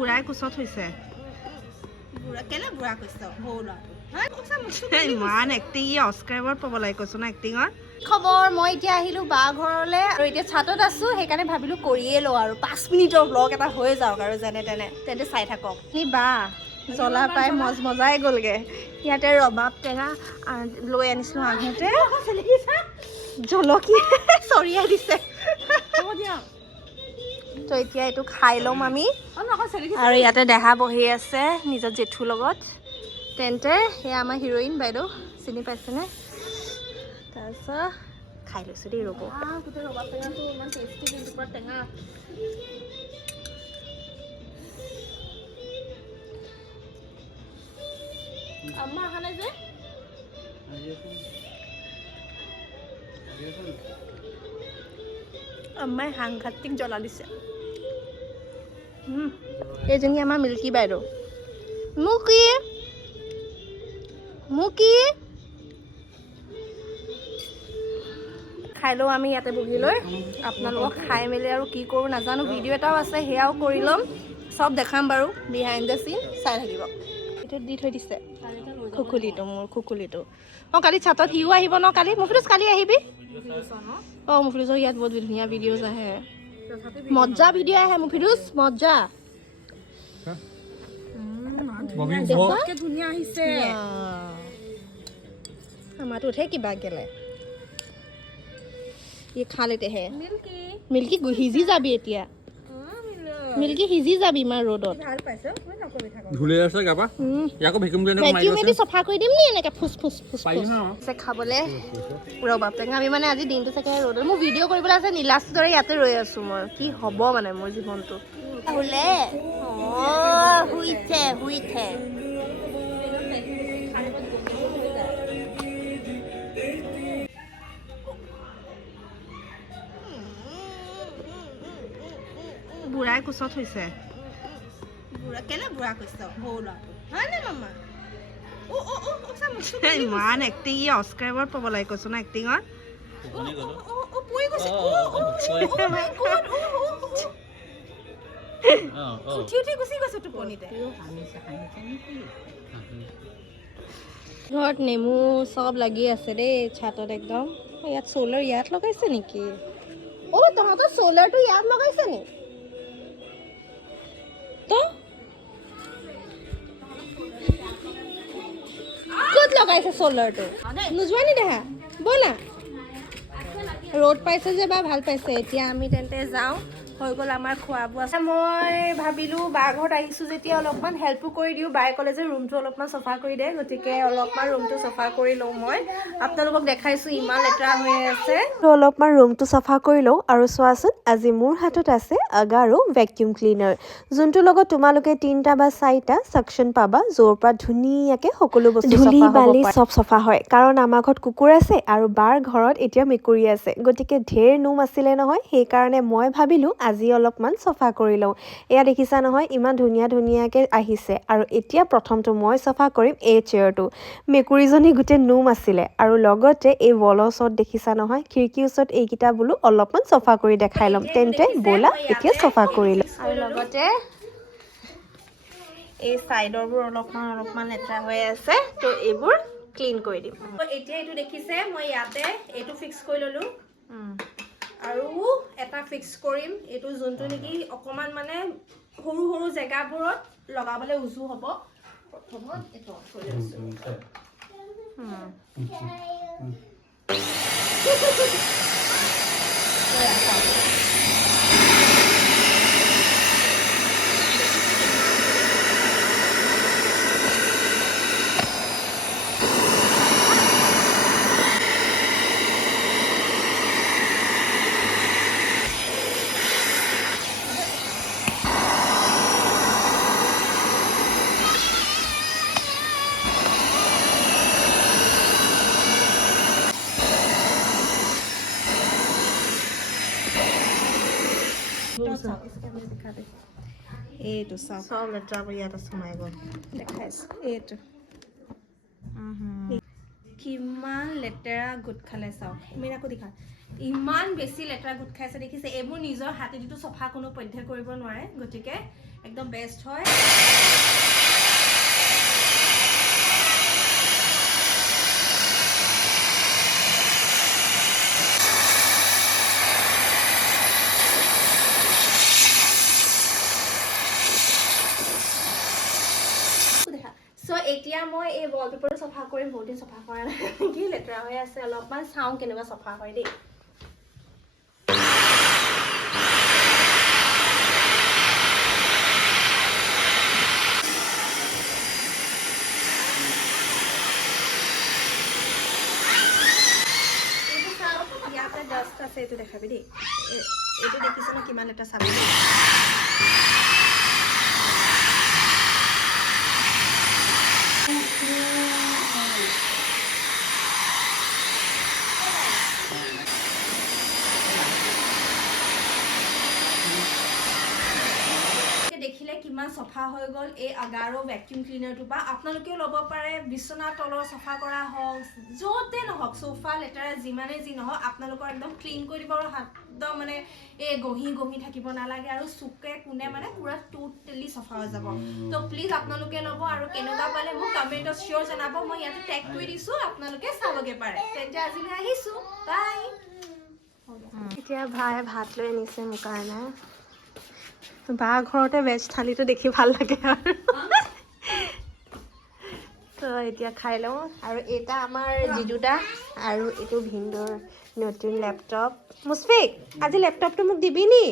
বুঢ়াই কোচত হৈছে বুঢ়া কেনে বুঢ়া কৈছ সৰু ল'ৰাটো ইমান এক্টিং ই অস্কাৰ এৱাৰ্ড পাব লাগে কৈছো না এক্টিঙৰ খবৰ মই এতিয়া আহিলোঁ বা ঘৰলৈ আৰু এতিয়া ছাতত আছোঁ সেইকাৰণে ভাবিলোঁ কৰিয়ে লওঁ আৰু 5 মিনিটৰ ব্লগ এটা হৈ যাওক আৰু যেনে তেনে চাই থাকক বা জ্বলা পাই মজাই গ'লগৈ ইয়াতে ৰবাব টেঙা লৈ আনিছিলোঁ আহোঁতে জলকীয়া চৰিয়াই দিছে তো এতিয়া এইটো খাই ল'ম আমি আৰু ইয়াতে দেহা বহি আছে নিজৰ জেঠুৰ লগত তেন্তে সেয়া আমাৰ হিৰইন বাইদেউ চিনি পাইছেনে তাৰপিছত খাই লৈছোঁ দেই ৰ'ব গোটেই ৰবাব টেঙাটো ইমান টেষ্টি কিন্তু পুৰা টেঙা আম্মা অহা নাই যে আম্মাই সাংঘাতিক জ্বলা দিছে এইজনী আমাৰ মিল্কী বাইদেউ মুকি খাই লওঁ আমি ইয়াতে বহি লৈ আপোনালোকক খাই মেলি আৰু কি কৰোঁ নাজানো ভিডিঅ' এটাও আছে সেয়াও কৰি ল'ম চব দেখাম বাৰু বিহাইণ্ড দ্য চিন চাই থাকিব এইটো দি থৈ দিছে খুকুলিটো অঁ কালি ছাতত সিও আহিব ন কালি মুফিদুছ কালি আহিবি অঁ মুফিদুছৰ ইয়াত বহুত ধুনীয়া ভিডিঅ'জ আহে মজ্জা ভিডিঅ' আহে মুফিদুছ মজ্জা ধুনীয়া আহিছে আমাৰটোতহে কিবা গেলে ই খালেতেহে মিল্কি সিজি যাবি এতিয়া মিল্কি সিজি যাবি ইমান ৰ'দত ভেকিউমেদি চফা কৰি দিম নি এনেকৈ ফুচ খাবলৈ ৰবাব টেঙা আমি মানে আজি দিনটো চাগে ৰ'দত মোৰ ভিডিঅ' কৰিবলৈ আছে নীলাচৰ দৰে ইয়াতে ৰৈ আছোঁ মই কি হ'ব মানে মোৰ জীৱনটো শুইছে বুঢ়াই কোচত হৈছে বুঢ়া কেনে বুঢ়া কৈছ সৰু ল'ৰাটো হয় নে মামা ইমান এক্টিং ই অস্কাৰ এৱাৰ্ড পাব লাগে কৈছো না এক্টিঙৰ ঘৰত নেমু চব লাগি আছে দেই ছাতত একদম ইয়াত চ'লাৰ ইয়াত লগাইছে নেকি তহঁতৰ চ'লাৰটো ইয়াত লগাইছে নি ক'ত লগাইছে চ'লাৰটো নোযোৱা নি দেহা ব'লা ৰ'দ পাইছে যে বা ভাল পাইছে এতিয়া আমি তেন্তে যাওঁ হৈ গ'ল আমাৰ খোৱা বোৱা মই ভাবিলোঁ বা ঘৰত আহিছোঁ যেতিয়া অলপমান হেল্পো কৰি দিওঁ বায়ে ক'লে যে ৰুমটো অলপমান চফা কৰি দে গতিকে অলপমান ৰুমটো চফা কৰি লওঁ মই আপোনালোকক দেখাইছোঁ ইমান লেতেৰা হৈ আছে অলপমান ৰুমটো চফা কৰি লওঁ আৰু চোৱাচোন আজি মোৰ হাতত আছে আগাৰো ভেকিউম ক্লিনাৰ যোনটোৰ লগত তোমালোকে 3টা বা 4টা সাকশ্যন পাবা য'ৰ পৰা ধুনীয়াকৈ সকলো বস্তু ধূলি বালি চব চফা হয় কাৰণ আমাৰ ঘৰত কুকুৰ আছে আৰু বাৰ ঘৰত এতিয়া মেকুৰী আছে গতিকে ঢেৰ নোম আছিলে নহয় সেইকাৰণে মই ভাবিলোঁ আজি অলপমান চফা কৰি লওঁ এয়া দেখিছা নহয় ইমান ধুনীয়াকৈ আহিছে আৰু এতিয়া প্ৰথমটো মই চফা কৰিম এই চেয়াৰটো মেকুৰীজনী গোটেই নোম আছিলে আৰু লগতে এই ৱালৰ ওচৰত দেখিছা নহয় খিৰিকীৰ ওচৰত এইকেইটা বোলো অলপমান চফা কৰি দেখাই ল'ম তেন্তে ব'লা এতিয়া চফা কৰি ল'ম আৰু লগতে এই ছাইডৰবোৰ অলপমান লেতেৰা হৈ আছে তো এইবোৰ ক্লিন কৰি দিম এতিয়া এইটো দেখিছে মই ইয়াতে এইটো ফিক্স কৰি ল'লোঁ আৰু এটা ফিক্স কৰিম এইটো যোনটো নেকি অকণমান মানে সৰু জেগাবোৰত লগাবলৈ উজু হ'ব প্ৰথমত এইটো অফ কৰি লৈছোঁ এইটো চাওক সব লেতেৰাবোৰ ইয়াত সোমাই গ'ল দেখাইছোঁ এইটো কিমান লেতেৰা গোট খালে চাওক মিৰাকো দেখা ইমান বেছি লেতেৰা গোট খাইছে দেখিছে এইবোৰ নিজৰ হাতেদিতো চফা কোনো পধ্যে কৰিব নোৱাৰে গতিকে একদম বেষ্ট হয় সো এতিয়া মই এই ৱালপেপাৰটো চফা কৰিম বহুত দিন চফা কৰা নাই কি লেতেৰা হৈ আছে অলপমান চাওঁ কেনেকুৱা চফা হয় দেই ইয়াতে ডাষ্ট আছে এইটো দেখাবি দেই এইটো দেখিছো ন কিমান লেতেৰা চাবি দেই দেখিলে কিমান চফা হৈ গ'ল এই আগাৰো ভ্যাকুয়াম ক্লিনাৰটো বা আপোনালোকেও ল'ব পাৰে বিছনা তলৰ চফা কৰা হওক য'তে নহওক সোফা লেটাৰা যিমানে যি নহওক আপোনালোকৰ একদম ক্লিন কৰি দিব আৰু একদম মানে এই গহি থাকিব নালাগে আৰু চুকে কোনে মানে পুৰা টোটেলি চফা হৈ যাব তো প্লিজ আপোনালোকে ল'ব আৰু কেনেকুৱা পালে মোক কমেণ্টত চিয়ৰ জনাব মই ইয়াতে টেগ কৰি দিছোঁ আপোনালোকে চাবগে পাৰে তেন্তে আজিলৈ আহিছোঁ বাই এতিয়া ভাই ভাত লৈ আনিছে মোৰ কাৰণে বা ঘৰতে ভেজ থালিটো দেখি ভাল লাগে আৰু তো এতিয়া খাই লওঁ আৰু এটা আমাৰ জিজুদা আৰু এইটো ভিন্দৰ নতুন লেপটপ মুছফিক আজি লেপটপটো মোক দিবি নি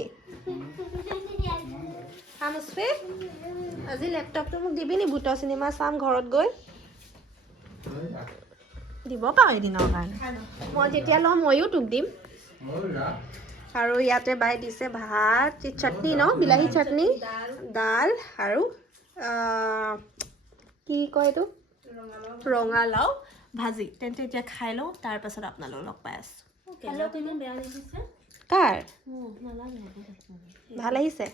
হা মুছফিক আজি লেপটপটো মোক দিবি নি ভূতৰ চিনেমা চাম ঘৰত গৈ দিব পাৰোঁ এদিনৰ কাৰণে মই যেতিয়া লওঁ ময়ো তোক দিম আৰু ইয়াতে বাই দিছে ভাত চাটনি ন বিলাহী চাটনি দাল আৰু কি কয় এইটো ৰঙালাও ভাজি তেন্তে এতিয়া খাই লওঁ তাৰপাছত আপোনালোক লগ পাই আছোঁ কাৰ ভাল আহিছে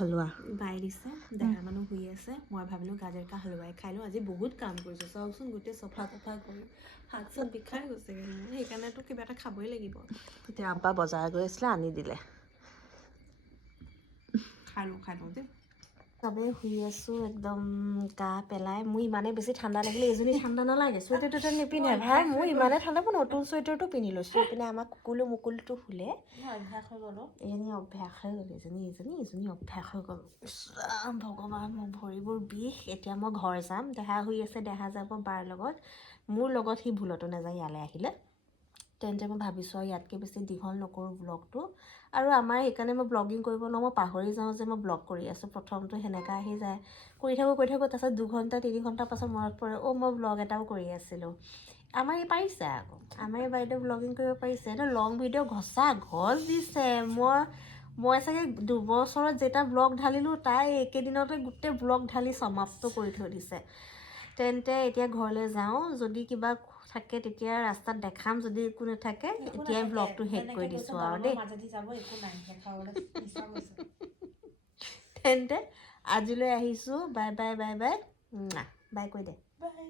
হালোৱা বাই দিছে দেহা মানুহ শুই আছে মই ভাবিলোঁ গাজৰ কা হালোৱাই খাই লওঁ আজি বহুত কাম কৰিছোঁ চাওকচোন গোটেই চফা কৰি হাত চাত বিষাই গৈছে সেইকাৰণেতো কিবা এটা খাবই লাগিব তেতিয়া আব্বা বজাৰ গৈ আছিলে আনি দিলে খাই লওঁ দেই চবেই শুই আছোঁ একদম গা পেলাই মোৰ ইমানেই বেছি ঠাণ্ডা লাগিলে এইজনী ঠাণ্ডা নালাগে চুৱেটাৰ টুৱেটাৰ নিপিন্ধে ভাই মোৰ ইমানেই ঠাণ্ডা মই নতুন চুৱেটাৰটো পিন্ধি লৈছোঁ এইপিনে আমাৰ মুকুলটো শুলে অভ্যাস হৈ গ'ল এজনী অভ্যাস হৈ গ'ল ইজনী অভ্যাস হৈ গ'ল ভগৱান মোৰ ভৰিবোৰ বিষ এতিয়া মই ঘৰ যাম দেহা শুই আছে দেহা যাব বাৰ লগত মোৰ লগত সি ভুলতো নাযায় ইয়ালৈ আহিলে তেন্তে মই ভাবিছোঁ আৰু ইয়াতকৈ বেছি দীঘল নকৰোঁ ব্লগটো আৰু আমাৰ সেইকাৰণে মই ব্লগিং কৰিব নোৱাৰোঁ মই পাহৰি যাওঁ যে মই ব্লগ কৰি আছোঁ প্ৰথমটো সেনেকৈ আহি যায় কৰি থাকোঁ তাৰপাছত 2 ঘণ্টা 3 ঘণ্টাৰ পাছত মনত পৰে মই ব্লগ এটাও কৰি আছিলোঁ আমাৰ এই পাৰিছে আকৌ আমাৰ এই বাইদেউ ব্লগিং কৰিব পাৰিছে এইটো লং ভিডিঅ' ঘচ দিছে মই চাগে 2 বছৰত যেটা ব্লগ ঢালিলোঁ তাই একেদিনতে গোটেই ব্লগ ঢালি সমাপ্ত কৰি থৈ দিছে তেন্তে এতিয়া ঘৰলৈ যাওঁ যদি কিবা থাকে তেতিয়া ৰাস্তাত দেখাম যদি একো নাথাকে এতিয়াই ব্লগটো শেষ কৰি দিছোঁ আৰু দেই তেন্তে আজিলৈ আহিছোঁ বাই বাই কৈ দে বাই